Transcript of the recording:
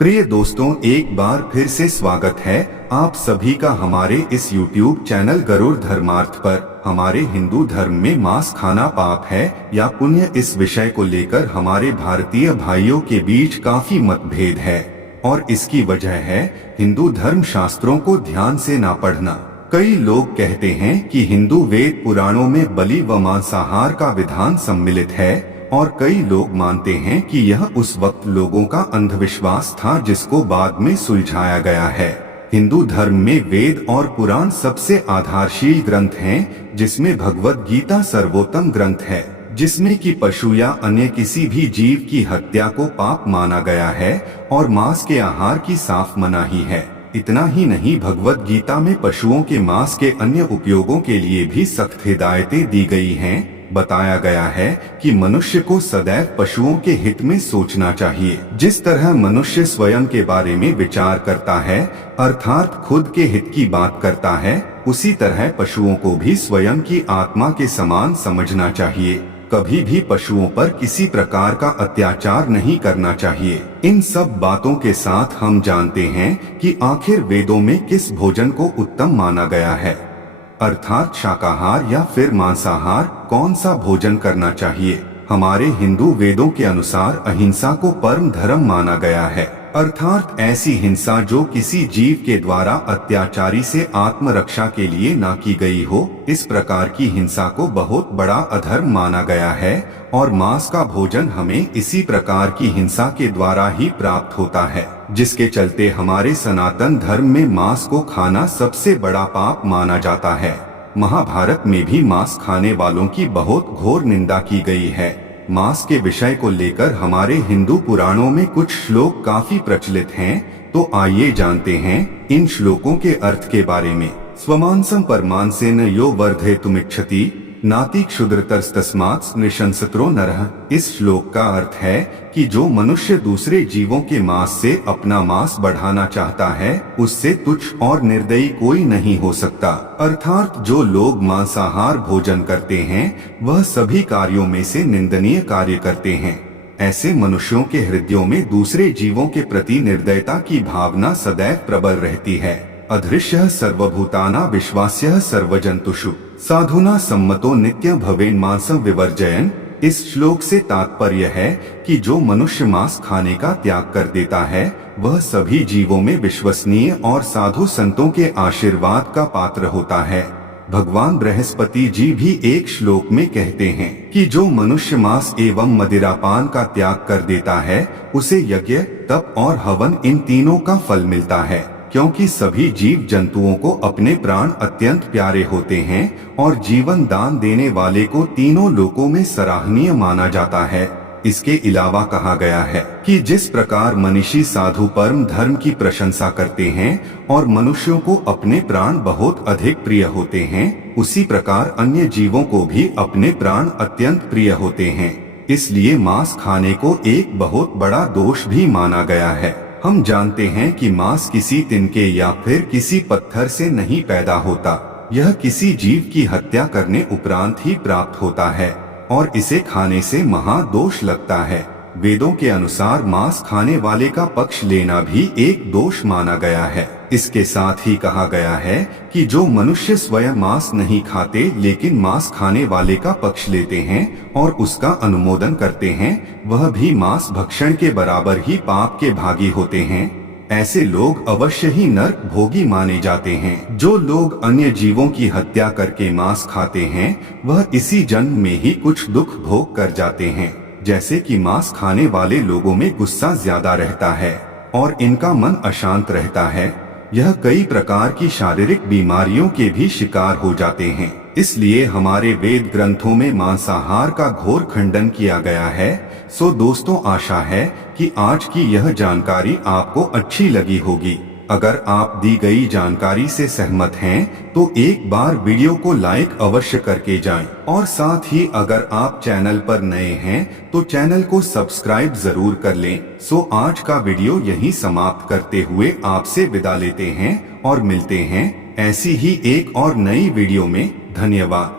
प्रिय दोस्तों, एक बार फिर से स्वागत है आप सभी का हमारे इस YouTube चैनल गरुड़ धर्मार्थ पर। हमारे हिंदू धर्म में मांस खाना पाप है या पुण्य, इस विषय को लेकर हमारे भारतीय भाइयों के बीच काफी मतभेद है और इसकी वजह है हिंदू धर्म शास्त्रों को ध्यान से ना पढ़ना। कई लोग कहते हैं कि हिंदू वेद पुराणों में बलि व मांसाहार का विधान सम्मिलित है और कई लोग मानते हैं कि यह उस वक्त लोगों का अंधविश्वास था जिसको बाद में सुलझाया गया है। हिंदू धर्म में वेद और पुराण सबसे आधारशील ग्रंथ हैं, जिसमें भगवत गीता सर्वोत्तम ग्रंथ है, जिसमें कि पशु या अन्य किसी भी जीव की हत्या को पाप माना गया है और मांस के आहार की साफ मनाही है। इतना ही नहीं, भगवत गीता में पशुओं के मांस के अन्य उपयोगों के लिए भी सख्त हिदायतें दी गई हैं। बताया गया है कि मनुष्य को सदैव पशुओं के हित में सोचना चाहिए। जिस तरह मनुष्य स्वयं के बारे में विचार करता है, अर्थात खुद के हित की बात करता है, उसी तरह पशुओं को भी स्वयं की आत्मा के समान समझना चाहिए। कभी भी पशुओं पर किसी प्रकार का अत्याचार नहीं करना चाहिए। इन सब बातों के साथ हम जानते हैं कि आखिर वेदों में किस भोजन को उत्तम माना गया है, अर्थात शाकाहार या फिर मांसाहार, कौन सा भोजन करना चाहिए। हमारे हिंदू वेदों के अनुसार अहिंसा को परम धर्म माना गया है, अर्थात ऐसी हिंसा जो किसी जीव के द्वारा अत्याचारी से आत्मरक्षा के लिए ना की गई हो। इस प्रकार की हिंसा को बहुत बड़ा अधर्म माना गया है और मांस का भोजन हमें इसी प्रकार की हिंसा के द्वारा ही प्राप्त होता है, जिसके चलते हमारे सनातन धर्म में मांस को खाना सबसे बड़ा पाप माना जाता है। महाभारत में भी मांस खाने वालों की बहुत घोर निंदा की गई है। मांस के विषय को लेकर हमारे हिंदू पुराणों में कुछ श्लोक काफी प्रचलित हैं, तो आइए जानते हैं इन श्लोकों के अर्थ के बारे में। स्वमांसम परमांसेन यो वर्धेतुमिच्छति नाति क्षुद्रतस्तस्मात् नृशंसत्रो नरः। इस श्लोक का अर्थ है कि जो मनुष्य दूसरे जीवों के मांस से अपना मांस बढ़ाना चाहता है, उससे तुच्छ और निर्दयी कोई नहीं हो सकता। अर्थात जो लोग मांसाहार भोजन करते हैं वह सभी कार्यों में से निंदनीय कार्य करते हैं। ऐसे मनुष्यों के हृदयों में दूसरे जीवों के प्रति निर्दयता की भावना सदैव प्रबल रहती है। अदृश्यः सर्वभूताना विश्वास्यः सर्वजंतुषु साधुना सम्मतो नित्य भवेन मांसं विवर्जयन्। इस श्लोक से तात्पर्य है कि जो मनुष्य मांस खाने का त्याग कर देता है वह सभी जीवों में विश्वसनीय और साधु संतों के आशीर्वाद का पात्र होता है। भगवान बृहस्पति जी भी एक श्लोक में कहते हैं कि जो मनुष्य मांस एवं मदिरापान का त्याग कर देता है उसे यज्ञ, तप और हवन, इन तीनों का फल मिलता है, क्योंकि सभी जीव जंतुओं को अपने प्राण अत्यंत प्यारे होते हैं और जीवन दान देने वाले को तीनों लोकों में सराहनीय माना जाता है। इसके अलावा कहा गया है कि जिस प्रकार मनीषी साधु परम धर्म की प्रशंसा करते हैं और मनुष्यों को अपने प्राण बहुत अधिक प्रिय होते हैं, उसी प्रकार अन्य जीवों को भी अपने प्राण अत्यंत प्रिय होते हैं। इसलिए मांस खाने को एक बहुत बड़ा दोष भी माना गया है। हम जानते हैं कि मांस किसी तिनके या फिर किसी पत्थर से नहीं पैदा होता, यह किसी जीव की हत्या करने उपरांत ही प्राप्त होता है और इसे खाने से महादोष लगता है। वेदों के अनुसार मांस खाने वाले का पक्ष लेना भी एक दोष माना गया है। इसके साथ ही कहा गया है कि जो मनुष्य स्वयं मांस नहीं खाते लेकिन मांस खाने वाले का पक्ष लेते हैं और उसका अनुमोदन करते हैं, वह भी मांस भक्षण के बराबर ही पाप के भागी होते हैं। ऐसे लोग अवश्य ही नरक भोगी माने जाते हैं। जो लोग अन्य जीवों की हत्या करके मांस खाते हैं वह इसी जन्म में ही कुछ दुख भोग कर जाते हैं, जैसे कि मांस खाने वाले लोगों में गुस्सा ज्यादा रहता है और इनका मन अशांत रहता है। यह कई प्रकार की शारीरिक बीमारियों के भी शिकार हो जाते हैं। इसलिए हमारे वेद ग्रंथों में मांसाहार का घोर खंडन किया गया है। सो दोस्तों, आशा है कि आज की यह जानकारी आपको अच्छी लगी होगी। अगर आप दी गई जानकारी से सहमत हैं तो एक बार वीडियो को लाइक अवश्य करके जाएं और साथ ही अगर आप चैनल पर नए हैं तो चैनल को सब्सक्राइब जरूर कर लें। सो आज का वीडियो यहीं समाप्त करते हुए आपसे विदा लेते हैं और मिलते हैं ऐसी ही एक और नई वीडियो में। धन्यवाद।